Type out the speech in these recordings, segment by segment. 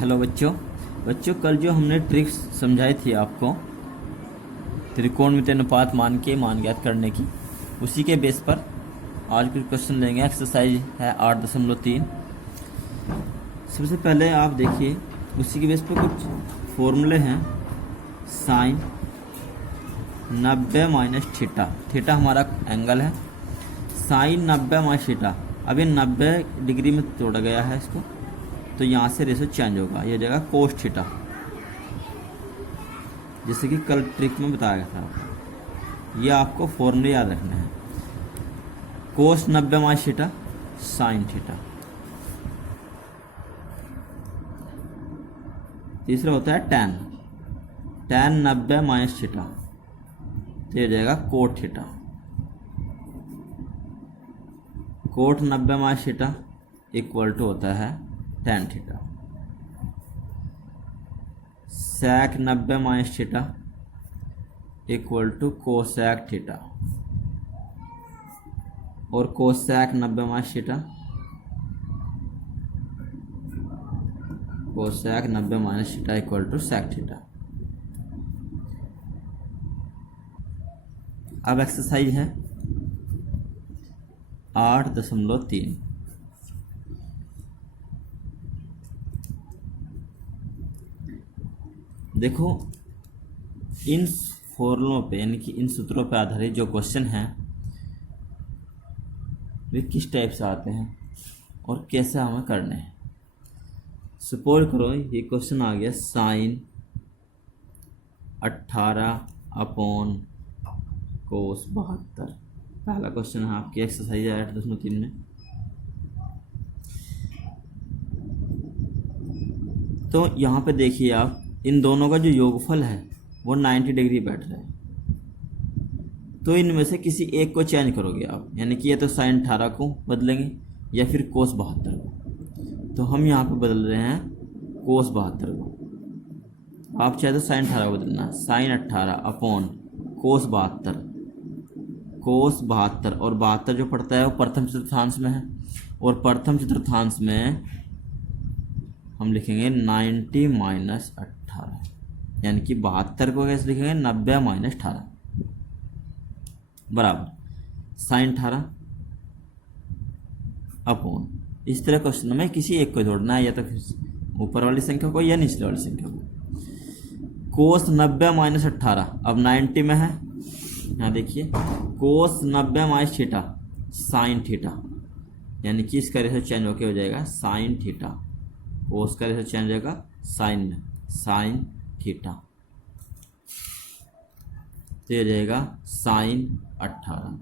Hello बच्चों। कल जो हमने ट्रिक्स समझाई थी आपको त्रिकोणमितीय अनुपात मान ज्ञात करने की, उसी के बेस पर आज कुछ क्वेश्चन लेंगे। एक्सरसाइज है 8.3। सबसे पहले आप देखिए, उसी के बेस पर कुछ फॉर्मूले हैं। साइन 90 माइनस थीटा, थीटा हमारा एंगल है। साइन 90 माइनस थीटा, अब ये 90 डिग्री में तोड़ा गया है इसको, तो यहाँ से रेशो चेंज होगा, ये हो जाएगा कोस थीटा, जैसे कि कल ट्रिक में बताया गया था। ये आपको फॉर्मूले याद रखने हैं। कोस 90 माइनस थीटा साइन थीटा। तीसरा होता है टैन, टैन 90 माइनस थीटा, तो ये हो जाएगा cot theta. Cot 90 minus theta equal to होता है tan theta. Sec 90 minus theta equal to cosec theta, और cosec 90 minus theta, cosec 90 minus theta equal to sec theta. अब एक्सरसाइज है 8.3। देखो, इन फॉर्मूलों पे यानी कि इन सूत्रों पे आधारित जो क्वेश्चन हैं वे किस टाइप से आते हैं और कैसे हमें करने हैं। सपोज करो ये क्वेश्चन आ गया, साइन 18 अपॉन कोस 72। पहला क्वेश्चन है आपकी एक्सरसाइज 8.3 में। तो यहाँ पे देखिए आप, इन दोनों का जो योगफल है वो 90 डिग्री बैठ रहा है, तो इनमें से किसी एक को चेंज करोगे आप, यानी कि ये तो साइन 18 को बदलेंगे या फिर कोस 72 को। तो हम यहाँ पे बदल रहे हैं कोस 72 को। आप चाहे तो साइन 18 को बदलना, साइन 18 अपॉन कोस 72। कोस 72 और 72 जो पड़ता है वो प्रथम चतुर्थांश में है, और प्रथम चतुर्थांश में हम लिखेंगे 90 माइनस 18, यानी कि 72 को कैसे लिखेंगे, 90 माइनस 18 बराबर साइन 18 अपॉन। इस तरह क्वेश्चन में किसी एक को जोड़ना है, या तो फिर ऊपर वाली संख्या को या निचले वाली संख्या को। कोस 90 माइनस 18 अब 90 में है, यहाँ देखिए कोस 90 माइनस थीटा साइन थीटा, यानी कि इसका रेशो चेंज होके हो जाएगा साइन थीटा। कोस का रेशो चेंज हो जाएगा साइन में, साइन थीटा, तो ये जाएगा साइन 18,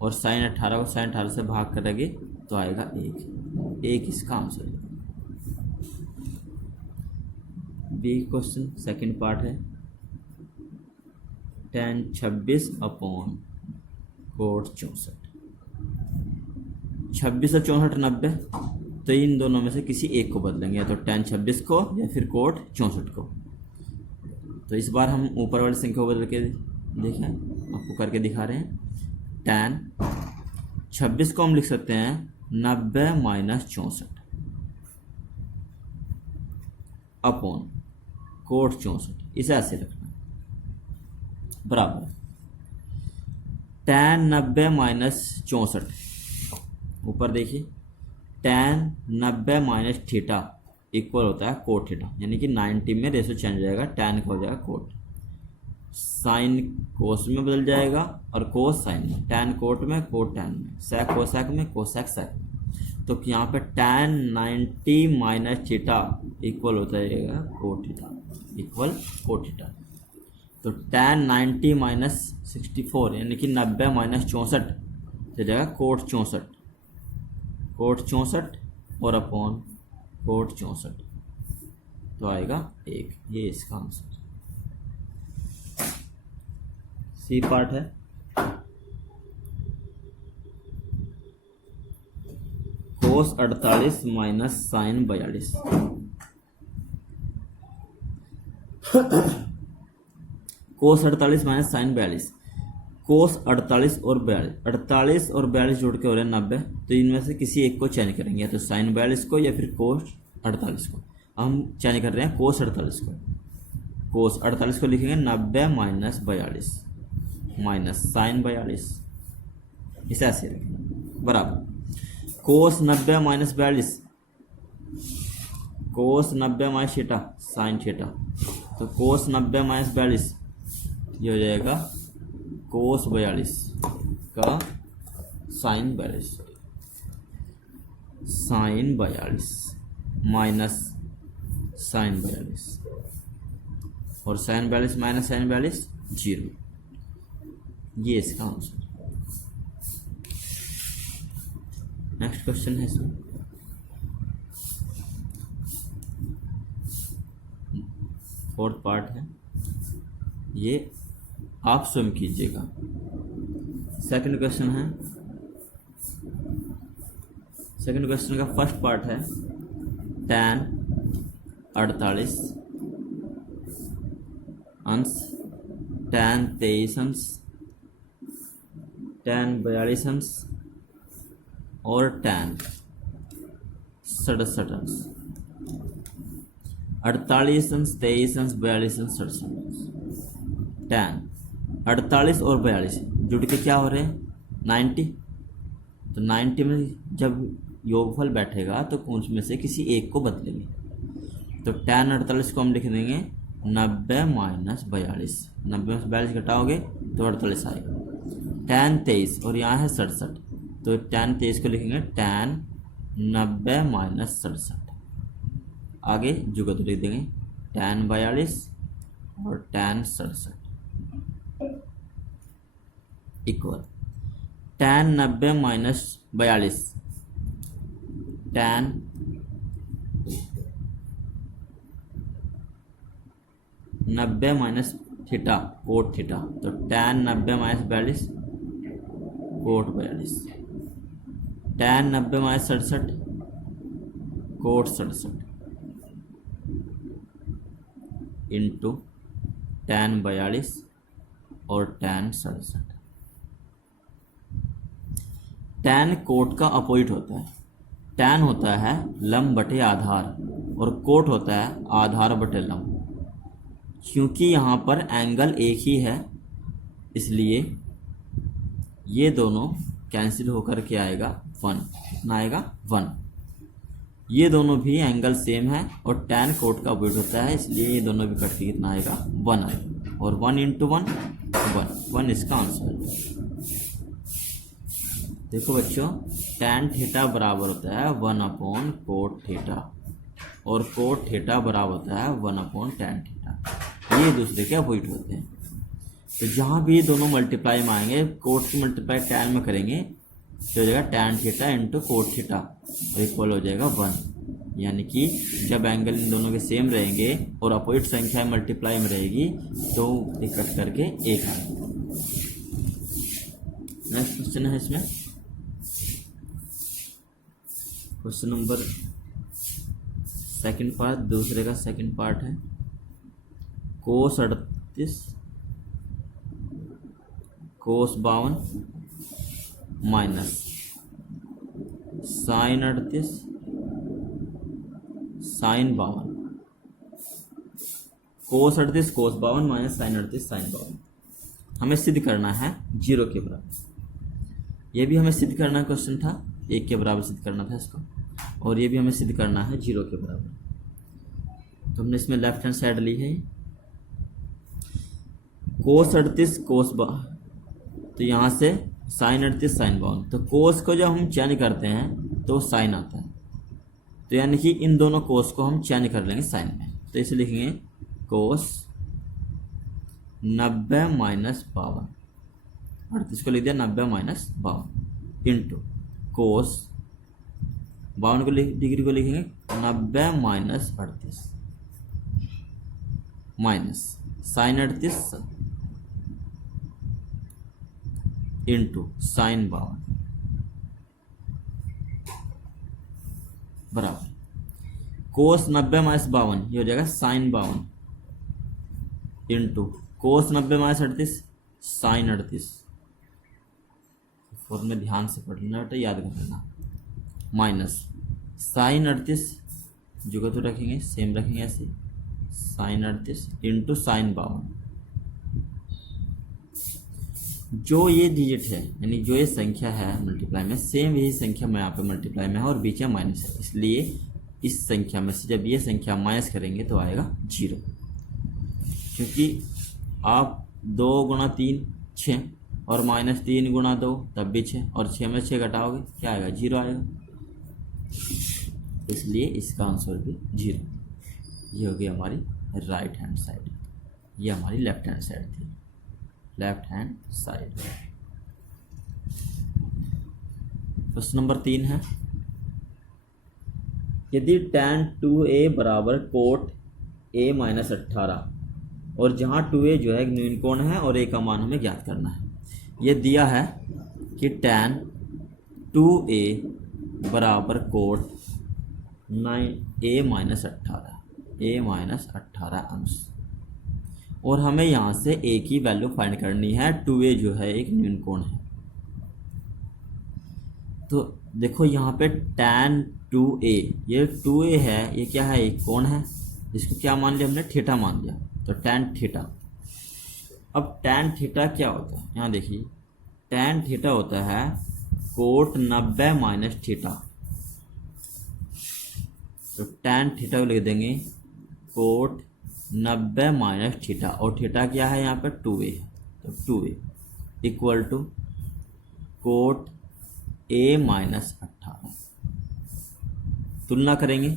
और साइन 18 को साइन 18 से भाग करेंगे तो आएगा 1 इसका आंसर है। बी क्वेश्चन सेकंड पार्ट है, tan 26 अपॉन कोट 64। 26 और 64 90, तो इन दोनों में से किसी एक को बदलेंगे, या तो tan 26 को या फिर कोट 64 को। तो इस बार हम ऊपर वाली संख्या को बदल के देखें, आपको करके दिखा रहे हैं। tan 26 को हम लिख सकते हैं 90 माइनस 64 अपॉन कोट 64, इसे ऐसे रखना बराबर tan 90 माइनस 64, ऊपर देखिए tan 90 माइनस थीटा इक्वल होता है कोट थीटा, यानी कि 90 में रेशो चेंज हो जाएगा, tan का हो जाएगा कोट, साइन कोस में बदल जाएगा और कोस साइन में, tan कोट में कोट tan में, sec कोसैक में कोसैक sec में। तो यहाँ पे tan 90 माइनस थीटा इक्वल होता है coat theta, equal coat theta. तो tan 90 माइनस 64 यानी कि 90 माइनस 64 हो जाएगा कोट 64, कोट 64 और अपॉन कोट 64, तो आएगा 1। ये इसका आंसर। सी पार्ट है, कोस 48 माइनस साइन 42। कोस 48 माइनस साइन 42। कोस 48 और 42, 48 और 42 जोड़ के हो रहे हैं 90, तो इनमें से किसी एक को चेंज करेंगे, या तो साइन 42 को या फिर कोस 48 को। हम चेंज कर रहे हैं कोस 48 को। कोस 48 को लिखेंगे 90 माइनस 42 माइनस साइन 42, इसे ऐसे रखेंगे बराबर कोस 90 माइनस 42, कोस 90 माइनस थीटा साइन थीटा, तो कोस 90 माइनस 42 ये हो जाएगा कोस 42 का साइन 42, साइन 42 माइनस साइन 42, और साइन 42 माइनस साइन 42 जीरो, ये इसका आंसर। नेक्स्ट क्वेश्चन है इसमें फोर्थ पार्ट है, ये आप स्वयं कीजिएगा। सेकंड क्वेश्चन है, सेकंड क्वेश्चन का फर्स्ट पार्ट है tan 48 अंश tan 23 अंश tan 42 अंश और tan 67 अंश। 48 अंश 23 अंश 42 अंश 67 अंश। tan 48 और 42 जुड़ के क्या हो रहे हैं 90, तो 90 में जब योगफल बैठेगा तो उसमें से किसी एक को बदलेंगे, तो tan 48 को हम लिख देंगे 90 माइनस 42, 90 में से 42 घटाओगे तो 48 आएगा। tan 23 और यहाँ है 67, तो tan 23 को लिखेंगे tan 90 माइनस 67, आगे जुगा तो लिख देंगे tan 42 और tan 67 equal tan 90 minus 42, tan 90 minus theta cot theta, तो tan 90 minus 42 cot 42, tan 90 minus 67 cot 67 into tan 42 और tan 67। tan कोट का अपोजिट होता है, tan होता है लंब बटे आधार और कोट होता है आधार बटे लंब। क्योंकि यहाँ पर एंगल एक ही है इसलिए ये दोनों कैंसिल होकर के आएगा 1, कितना आएगा 1। ये दोनों भी एंगल सेम है और tan कोट का अपोजिट होता है इसलिए ये दोनों भी कट के कितना आएगा 1 आएगा, और 1 इंटू 1 1 इसका आंसर है। देखो बच्चों tan थीटा बराबर होता है 1 अपॉन कोट थीटा और कोट थीटा बराबर होता है 1 अपॉन tan थीटा, ये दूसरे के अपोजिट होते हैं। तो जहाँ भी दोनों मल्टीप्लाई में आएंगे कोट की मल्टीप्लाई tan में करेंगे तो हो जाएगा tan theta into coat theta equal हो जाएगा 1, यानी कि जब एंगल इन दोनों के सेम रहेंगे और अपोजिट संख्या मल्टीप्लाई में रहेगी तो इकट्ठ करके एक आएगा। नेक्स्ट क्वेश्चन है इसमें क्वेश्चन नंबर सेकंड पार्ट, दूसरे का सेकंड पार्ट है कोस 38 कोस 52 माइनस साइन 38 साइन 52, कोस 38 कोस 52 माइनस साइन 38 साइन 52। हमें सिद्ध करना है 0 के बराबर। ये भी हमें सिद्ध करना क्वेश्चन था, 1 के बराबर सिद्ध करना था इसको, और ये भी हमें सिद्ध करना है 0 के बराबर। तो हमने इसमें लेफ्ट हैंड साइड ली है कोस 38 कोस 52, तो यहाँ से साइन 38 साइन 52, तो कोस को जब हम चेंज करते हैं तो साइन आता है, तो यानी कि इन दोनों कोस को हम चेंज कर लेंगे साइन में, तो इसे लिखेंगे कोस 90 माइनस 52, 38 को लिख दिया 90 माइनस 52 इंटू कोस 52 को डिग्री को लिखेंगे 90 minus 38 minus sine 38 into sine 52 बराबर कोस 90 माइनस 52 ये हो जाएगा sine 52 into cos 90 minus 38 sine 38 और में ध्यान से पढ़ लेना बेटा, याद कर लेना। माइनस साइन 38 जो को तो रखेंगे सेम रखेंगे ऐसे, साइन 38 इंटू साइन 52। जो ये डिजिट है यानी जो ये संख्या है मल्टीप्लाई में, सेम यही संख्या में यहाँ पे मल्टीप्लाई में है और बीच में माइनस है, इसलिए इस संख्या में से जब ये संख्या माइनस करेंगे तो आएगा 0। क्योंकि आप 2 गुणा 3 6 और माइनस 3 गुणा 2 तब भी 6 और 6 में 6 घटाओगे क्या आएगा 0 आएगा, इसलिए इसका आंसर भी 0। ये हो गई हमारी राइट हैंड साइड, ये हमारी लेफ्ट हैंड साइड थी, left hand side. Question number 3 है, यदि tan 2a बराबर कोट a माइनस 18 और जहाँ 2a जो है न्यून कोण है और a का मान हमें ज्ञात करना है। ये दिया है कि tan 2a बराबर कोट a माइनस 18 अंश, और हमें यहाँ से a की वैल्यू फाइंड करनी है। 2a जो है एक न्यून कोण है, तो देखो यहाँ पे tan 2a, ये 2a है, ये क्या है एक कोण है, इसको क्या मान लिया हमने थीटा मान लिया, तो tan थीटा। अब tan थीटा क्या होता है, यहाँ देखिए tan थीटा होता है कोट 90 माइनस थीटा, तो tan थीटा को लिख देंगे कोट 90 माइनस थीटा, और थीटा क्या है यहाँ पे 2a, तो 2a equal to cot a minus 18। तुलना करेंगे,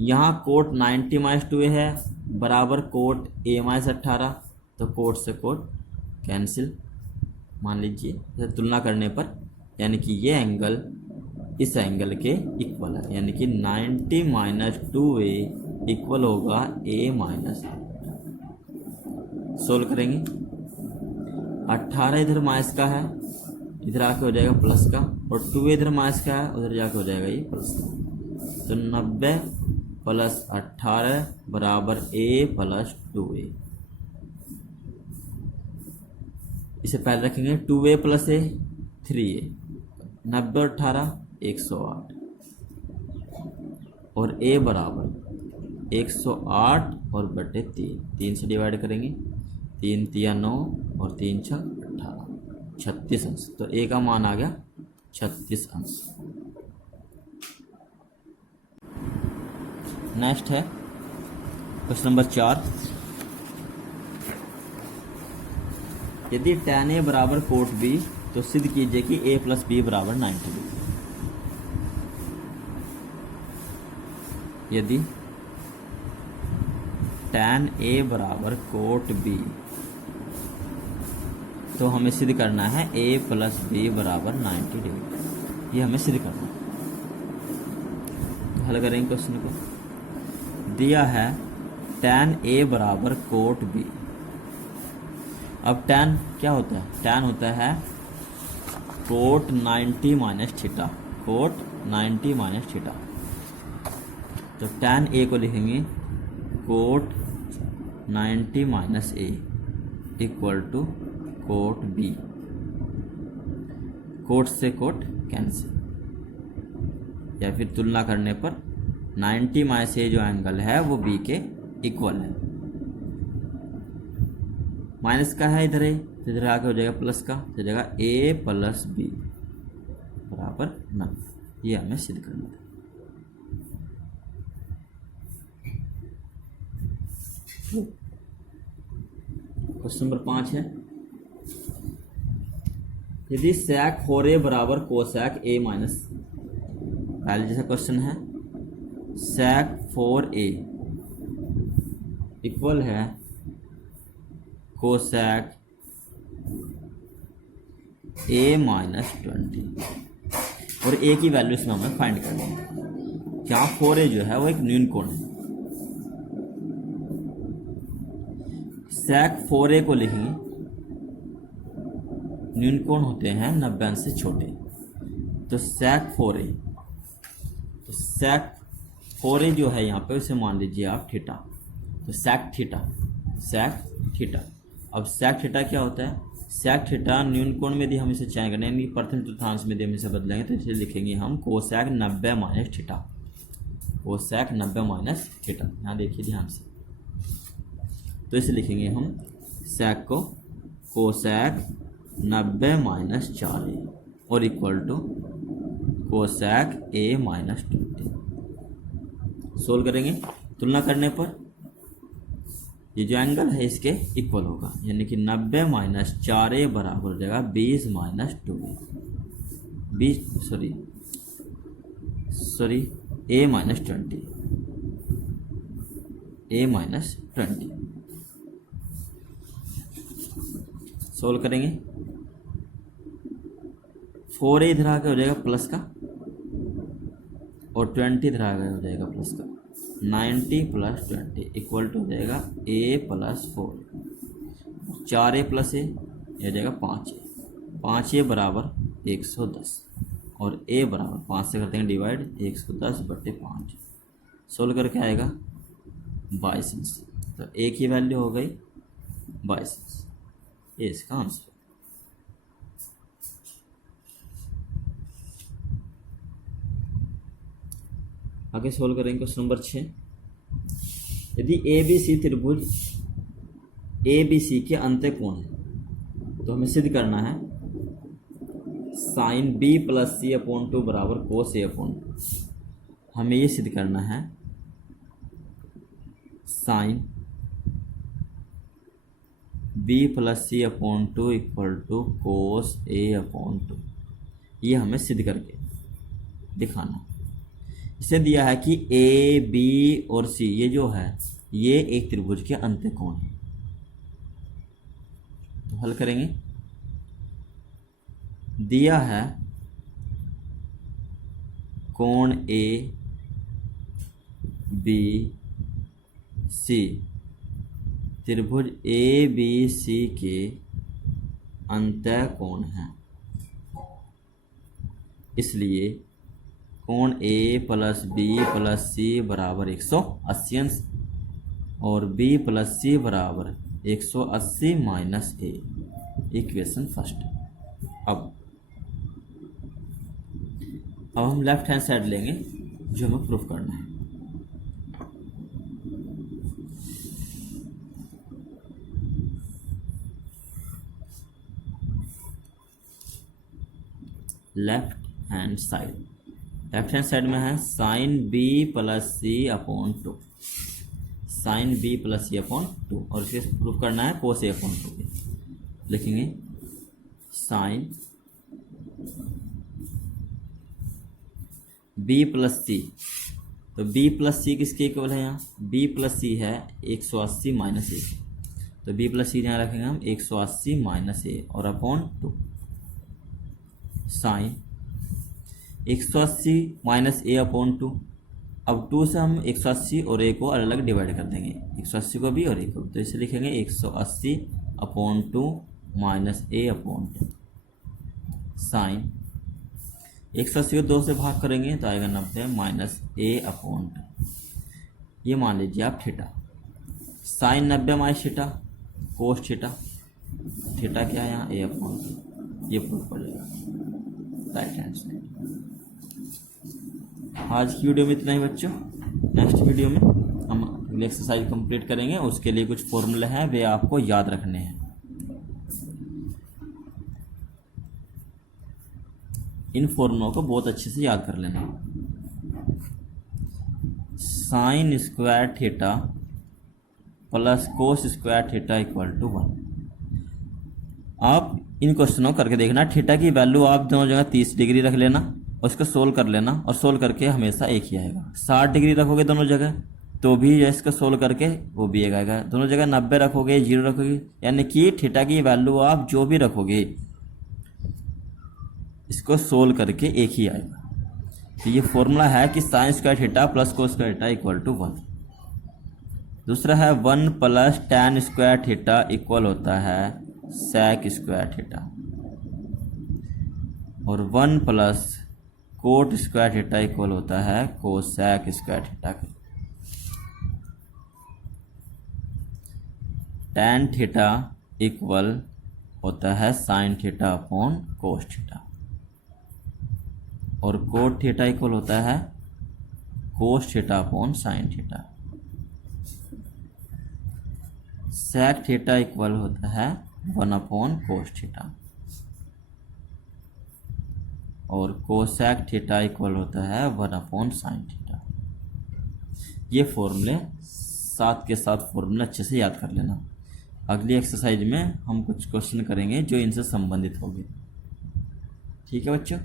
यहाँ कोट 90 माइनस 2a है बराबर कोट a माइनस 18, तो कोट से कोट कैंसिल मान लीजिए, तो तुलना करने पर यानी कि ये एंगल इस एंगल के इक्वल है, यानी कि 90 माइनस 2a इक्वल होगा a माइनस। सोल्व करेंगे, 18 इधर माइनस का है, इधर आके हो जाएगा प्लस का, और 2a इधर माइनस का है, उधर जाके हो जाएगा ये प्लस का, तो 90 प्लस 18 बराबर a प्लस 2a। इसे पहले रखेंगे 2a प्लस a 3a, 90 और 18 108, और a बराबर 108 और बटे 3 से डिवाइड करेंगे, 3 तिया 9 और 3 छः 18, 36 अंश, तो a का मान आ गया 36 अंश। नेक्स्ट है क्वेश्चन नंबर 4, यदि tan a बराबर कोट b तो सिद्ध कीजिए कि a प्लस b बराबर 90 डिग्री। यदि tan a बराबर कोट b तो हमें सिद्ध करना है a प्लस b बराबर 90 डिग्री, ये हमें सिद्ध करना है। तो हल करेंगे क्वेश्चन को, दिया है tan a बराबर कोट b। अब tan क्या होता है, tan होता है cot 90 minus theta, cot 90 minus theta, तो tan a को लिखेंगे cot 90 minus a equal to cot b, cot से कोट कैंसिल, या फिर तुलना करने पर 90 माइनस a जो एंगल है वो b के इक्वल है, माइनस का है इधर है, तो इधर आके हो जाएगा प्लस का, तो जाएगा a प्लस b बराबर 90। ये हमें सिद्ध करना था। क्वेश्चन नंबर 5 है, यदि sec 4a बराबर कोसेक a माइनस, पहले जैसा क्वेश्चन है sec 4a इक्वल है कोसेक a माइनस 20, और a की वैल्यू इसमें हमें फाइंड करनी है। जहाँ 4a जो है वो एक न्यून कोण है, sec 4a को लिखेंगे, न्यून कोण होते हैं 90 अंश से छोटे, तो sec 4a, तो sec 4a जो है यहाँ पे उसे मान लीजिए आप थीटा, तो sec थीटा, sec थीटा। अब sec थीटा क्या होता है, sec थीटा न्यून कोण में यदि हम इसे चयन करें यानी प्रथम चतुर्थांश में यदि हम इसे बदलेंगे तो इसे लिखेंगे हम cosec 90 minus theta, cosec 90 minus theta. यहाँ देखिए ध्यान से, तो इसे लिखेंगे हम सेक को कोसेक 90 माइनस 4a और equal to cosec a minus 20। Solve करेंगे, तुलना करने पर ये जो एंगल है इसके इक्वल होगा, यानी कि 90 माइनस 4a बराबर हो जाएगा 20 minus 2a, 20 sorry a minus 20, a minus 20। Solve करेंगे, 4a इधर आके हो जाएगा प्लस का और 20 इधर आगे हो जाएगा प्लस का, 90 प्लस 20 इक्वल टू हो जाएगा a plus 4, 4a plus a हो जाएगा 5a, 5a बराबर 110 और a बराबर 5 से करते हैं डिवाइड 110/5। सोल्व करके आएगा 22 इंच, तो a की वैल्यू हो गई 22 इंच, ये इसका आंसर। आगे सोल्व करेंगे क्वेश्चन नंबर 6। यदि ए बी सी त्रिभुज ए बी सी के अंत्य कोण है तो हमें सिद्ध करना है sine B plus C upon 2 बराबर कोस ए अपॉन 2। हमें ये सिद्ध करना है sine B plus C upon 2 equal to cos A upon 2। ये हमें सिद्ध करके दिखाना। इसे दिया है कि ए बी और सी ये जो है ये एक त्रिभुज के अंत्य कोण है। तो हल करेंगे, दिया है कोण ए बी सी त्रिभुज ए बी सी के अंत्य कोण है, इसलिए कोण ए प्लस बी प्लस सी बराबर 180 अंश और बी प्लस सी बराबर 180 माइनस ए, इक्वेशन फर्स्ट। अब हम लेफ्ट हैंड साइड लेंगे जो हमें प्रूफ करना है। लेफ्ट हैंड साइड में है sine B plus C upon 2, sign B plus C upon 2 और इसे प्रूफ करना है कोस ए अपॉन 2। लिखेंगे साइन बी प्लस सी, तो बी प्लस सी किसके इक्वल है, यहाँ बी प्लस सी है 180 माइनस ए, तो बी प्लस सी यहाँ रखेंगे हम 180 माइनस ए और अपॉन 2 साइन 180 माइनस ए अपॉन 2। अब 2 से हम 180 और ए को अलग अलग डिवाइड कर देंगे, 180 को भी और ए को, तो इसे लिखेंगे 180 अपॉन 2 माइनस ए अपॉन 2 साइन 180 को 2 से भाग करेंगे तो आएगा 90 माइनस ए अपॉन 2। ये मान लीजिए आप theta, sine 90 minus theta cos theta, theta क्या है यहाँ ए अपॉन 2, ये प्रूफ कर लेगा राइट हैंड साइड। आज की वीडियो में इतना ही बच्चों, नेक्स्ट वीडियो में हम अगली एक्सरसाइज कंप्लीट करेंगे, उसके लिए कुछ फॉर्मूले हैं वे आपको याद रखने हैं। इन फॉर्मूलों को बहुत अच्छे से याद कर लेना। Sine square theta plus cos square theta equal to 1। आप इन क्वेश्चनों करके देखना, थीटा की वैल्यू आप दोनों जगह 30 डिग्री रख लेना और उसको सोल्व कर लेना, और सोल्व करके हमेशा एक ही आएगा। 60 डिग्री रखोगे दोनों जगह तो भी इसको सोल्व करके वो भी एक आएगा, दोनों जगह 90 रखोगे 0 रखोगे, यानी कि थीटा की वैल्यू आप जो भी रखोगे इसको सोल्व करके एक ही आएगा। तो ये फॉर्मूला है कि sine square theta plus cos square theta equal to 1। दूसरा है 1 plus tan square theta equal होता है सेक स्क्वायर थीटा, और 1 plus cot square theta equal होता है कोसेक स्क्वायर थीटा का। tan थीटा इक्वल होता है sine theta upon cos theta, और कोट थीटा इक्वल होता है cos theta upon sine theta. Sec theta equal होता है 1 अपॉन कोस थीटा, और कोसेक थीटा इक्वल होता है 1 अपॉन साइन थीटा। ये फॉर्मूले साथ के साथ फॉर्मूला अच्छे से याद कर लेना। अगली एक्सरसाइज में हम कुछ क्वेश्चन करेंगे जो इनसे संबंधित होंगे। ठीक है बच्चों।